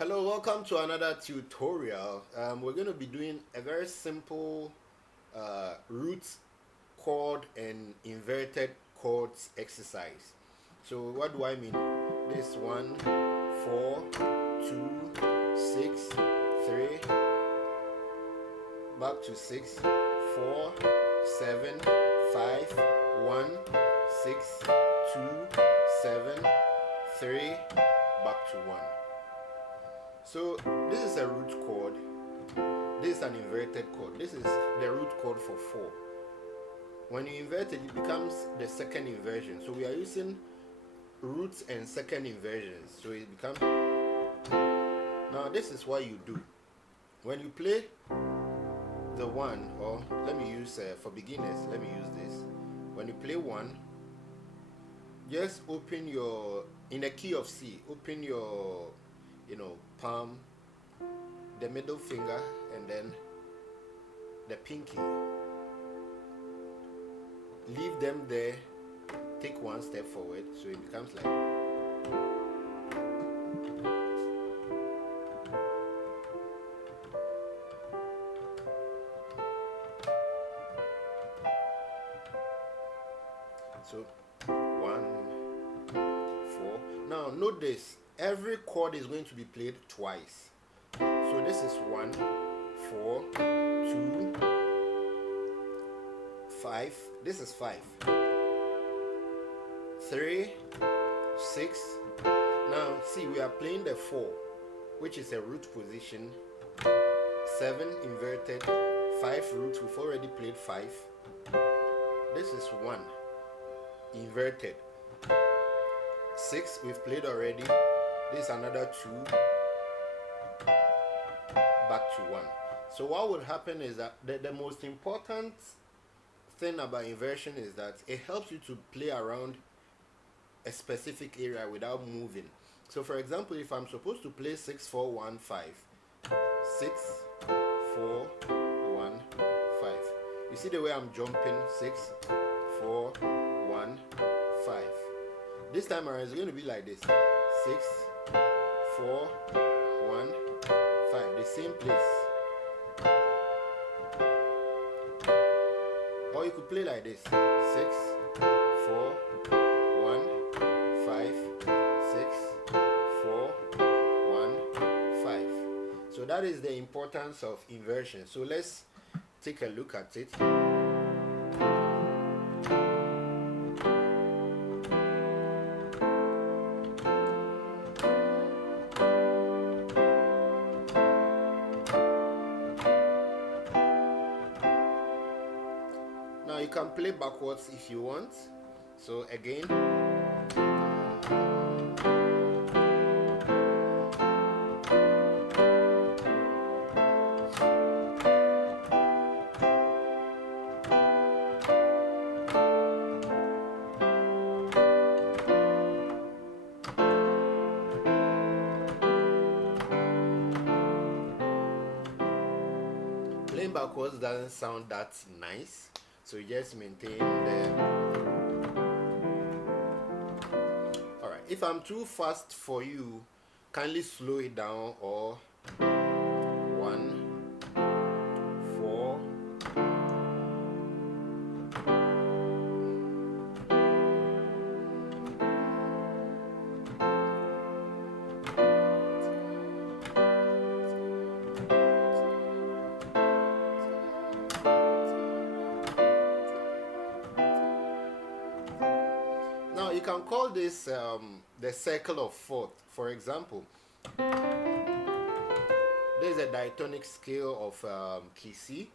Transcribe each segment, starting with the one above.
Hello, welcome to another tutorial. We're going to be doing a very simple root chord and inverted chords exercise. So what do I mean? This 1, 4, 2, 6, 3, back to 6, 4, 7, 5, 1, 6, 2, 7, 3, back to 1. So this is a root chord, this is an inverted chord, this is the root chord for 4. When you invert it, it becomes the second inversion. So we are using roots and second inversions. So it becomes, now this is what you do. When you play the 1, or let me use, for beginners, let me use this. When you play 1, just open your, in the key of C, open your, palm, the middle finger, and then the pinky. Leave them there, take one step forward, so it becomes like. So 1, 4. Now note this. Every chord is going to be played twice. So this is 1, 4, 2, 5. This is 5. 3, 6. Now see, we are playing the 4, which is a root position. 7 inverted, 5 roots. We've already played 5. This is 1 inverted. 6 we've played already. This is another 2, back to 1. So what would happen is that the most important thing about inversion is that it helps you to play around a specific area without moving. So for example, if I'm supposed to play 6, 4, 1, 5, 6, 4, 1, 5. You see the way I'm jumping? 6, 4, 1, 5. This time around it's going to be like this. 6, 4, 1, 5. The same place. Or you could play like this. 6, 4, 1, 5, 6, 4, 1, 5. So that is the importance of inversion. So let's take a look at it. You can play backwards if you want. So again, playing backwards doesn't sound that nice. So you just maintain the. Alright, if I'm too fast for you, kindly slow it down, or 1, 4. Now you can call this the circle of fourth. For example, there's a diatonic scale of key C,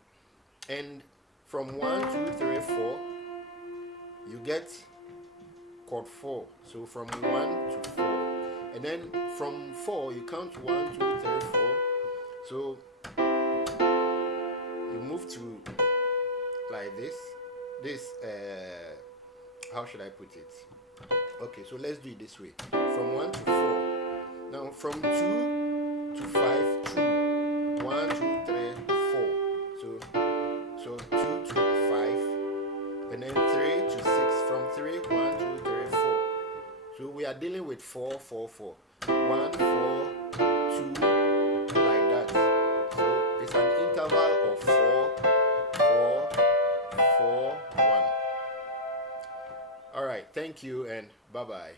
and from 1, 2, 3, 4, you get chord 4. So from 1 to 4, and then from 4 you count 1, 2, 3, 4. So you move to like this. How should I put it? Okay, so let's do it this way. From 1 to 4. Now from 2 to 5, 2. 1, 2, 3, 4. So 2 to 5. And then 3 to 6. From 3, 1, 2, 3, 4. So we are dealing with 4, 4, 4. 1, 4, 2, like that. So it's an interval of 4, 4, 4, 1. All right, thank you and bye-bye.